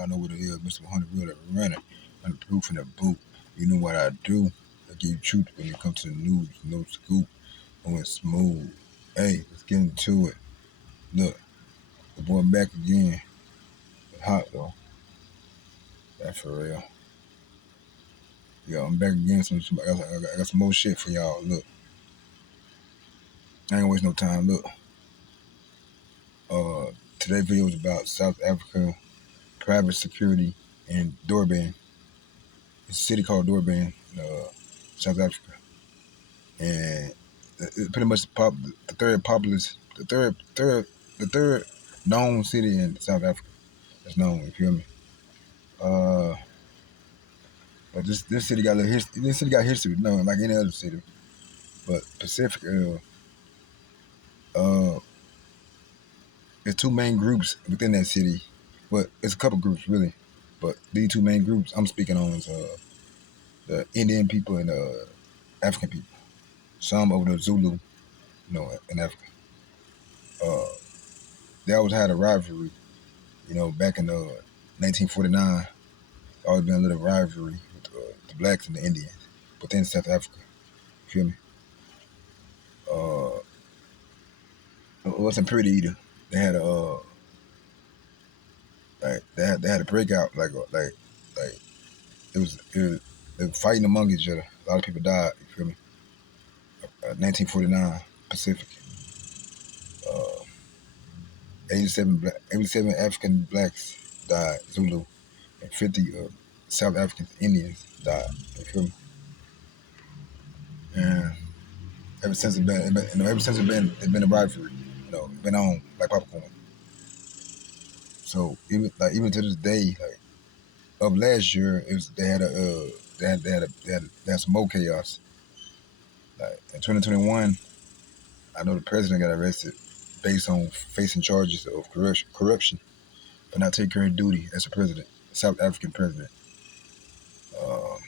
Y'all know what it is, Mr. 100 Wheeler running. I'm proof in the boot. You know what I do. I give you truth when it comes to the news. No scoop. Going smooth. Hey, let's get into it. Look, the boy back again. It's hot though. That's for real. Yeah, I'm back again. I got some more shit for y'all. Look, I ain't waste no time. Look, today's video is about South Africa private security in Durban. It's a city called Durban, South Africa, and it's pretty much the third known city in South Africa. That's known. You feel me? Uh, but this city got a little history. This city got history, no, like any other city. But Pacific, there's two main groups within that city. But it's a couple groups really. But these two main groups I'm speaking on is the Indian people and the African people. Some over the Zulu, in Africa. Uh, they always had a rivalry. Back in 1949, always been a little rivalry with the blacks and the Indians within South Africa. You feel me? It wasn't pretty either. They had a they had a breakout like they were fighting among each other. A lot of people died. You feel me? 1949 Pacific. Uh, 87 African blacks died. Zulu and 50 South African Indians died. You feel me? And ever since it's been a rivalry. Been on like popcorn. So even to this day, like of last year, it was they had some more chaos. Like in 2021, I know the president got arrested based on facing charges of corruption for not taking care of duty as a president, South African president. Um,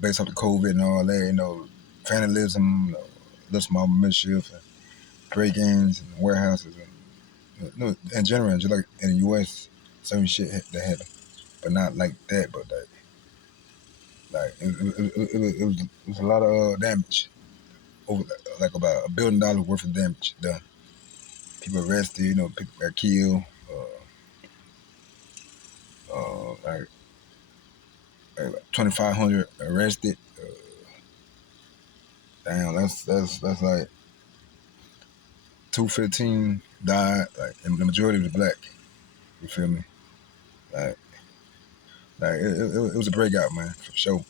based off the COVID and all that, vandalism, little small mischief, break-ins and warehouses, and in general, just like in the U.S., certain shit that happened, but not like that. But it was a lot of damage, over like about $1 billion worth of damage done. People arrested, people got killed. Like 2,500 arrested. Damn, that's like 215 died. Like, and the majority was black. You feel me? Like, it was a breakout, man, for sure.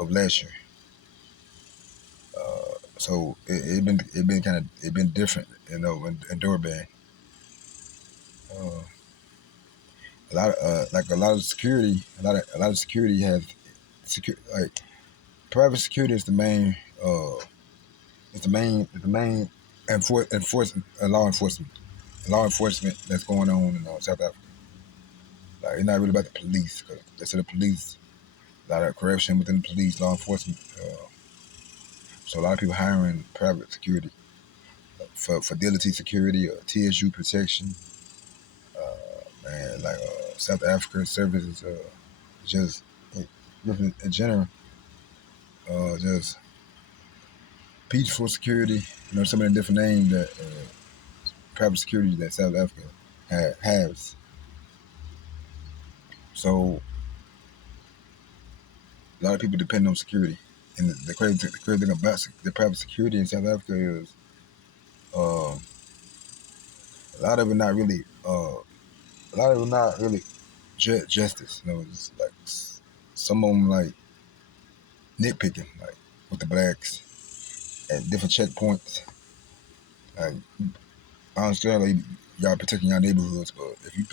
Of last year. So it been different, in Durban. Uh, a lot of security, a lot of security has like private security is the main law enforcement that's going on in South Africa. Like it's not really about the police, because they say the police, a lot of corruption within the police, law enforcement. So a lot of people hiring private security for fidelity security or TSU protection. Man, like South Africa services, just in general, just peaceful security. So many different names that private security that South Africa has. So a lot of people depend on security. And the crazy thing about the private security in South Africa is uh, a lot of it not really, justice. It's like some of them like nitpicking, like with the blacks at different checkpoints. Like I understand, like y'all protecting your neighborhoods, but if you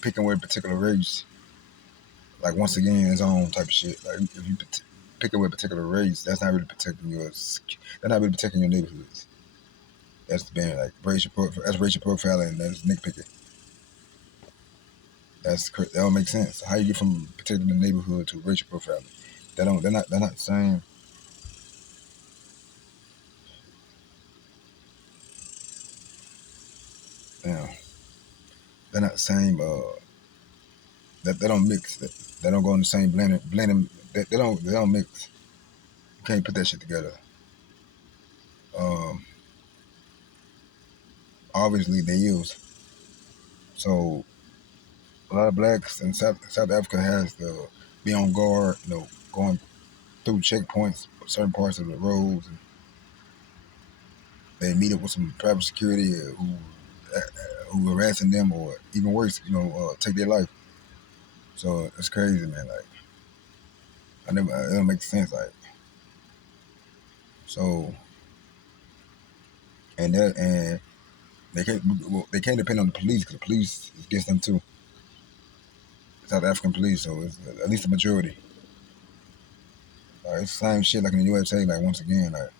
picking with a particular race, like once again, it's own type of shit. Like if you picking with a particular race, that's not really protecting yours. They're not really protecting your neighborhoods. That's been like that's racial profiling. That's nitpicking. That don't make sense. How you get from protecting the neighborhood to racial profiling? They're not the same. Yeah, same. They don't mix. They don't go in the same blending. They don't mix. You can't put that shit together. Um, Obviously they use. So a lot of blacks in South Africa has to be on guard. Going through checkpoints, certain parts of the roads. And they meet up with some private security who harassing them, or even worse, take their life. So it's crazy, man. Like it don't make sense. Like so, and they can't depend on the police because the police is against them too. South African police, so it's at least the majority. It's the same shit like in the USA. Like once again, like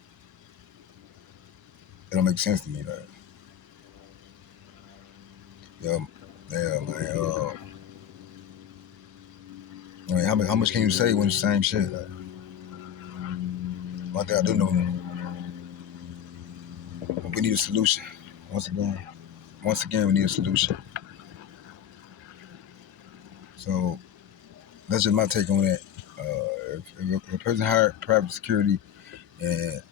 it don't make sense to me. Like yeah, yeah, man. I mean, how much can you say when it's the same shit? Like, one thing I do know, we need a solution. Once again, we need a solution. So that's just my take on that. If a person hired private security, and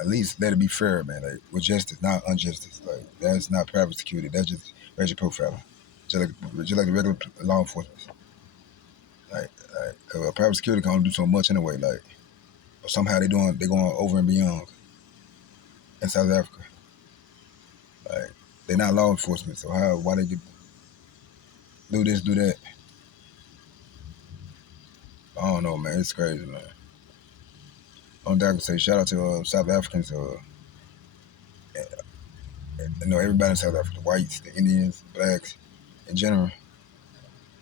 at least let it be fair, man. Like with justice, not injustice. Like that's not private security. That's just racial profiling. Just like the regular law enforcement. Cause private security can only do so much anyway. Like, but somehow they going over and beyond in South Africa. Like, they're not law enforcement, so why they get do this, do that? I don't know, man. It's crazy, man. On that, I can say shout out to South Africans. Everybody in South Africa, the whites, the Indians, the blacks, in general.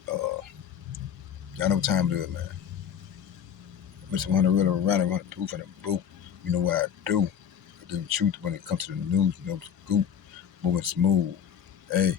Uh, y'all know what time it is, man. Mr. 100 real around 100 proof and a boot. You know what I do. I give the truth when it comes to the news. Scoop, moving smooth. Hey.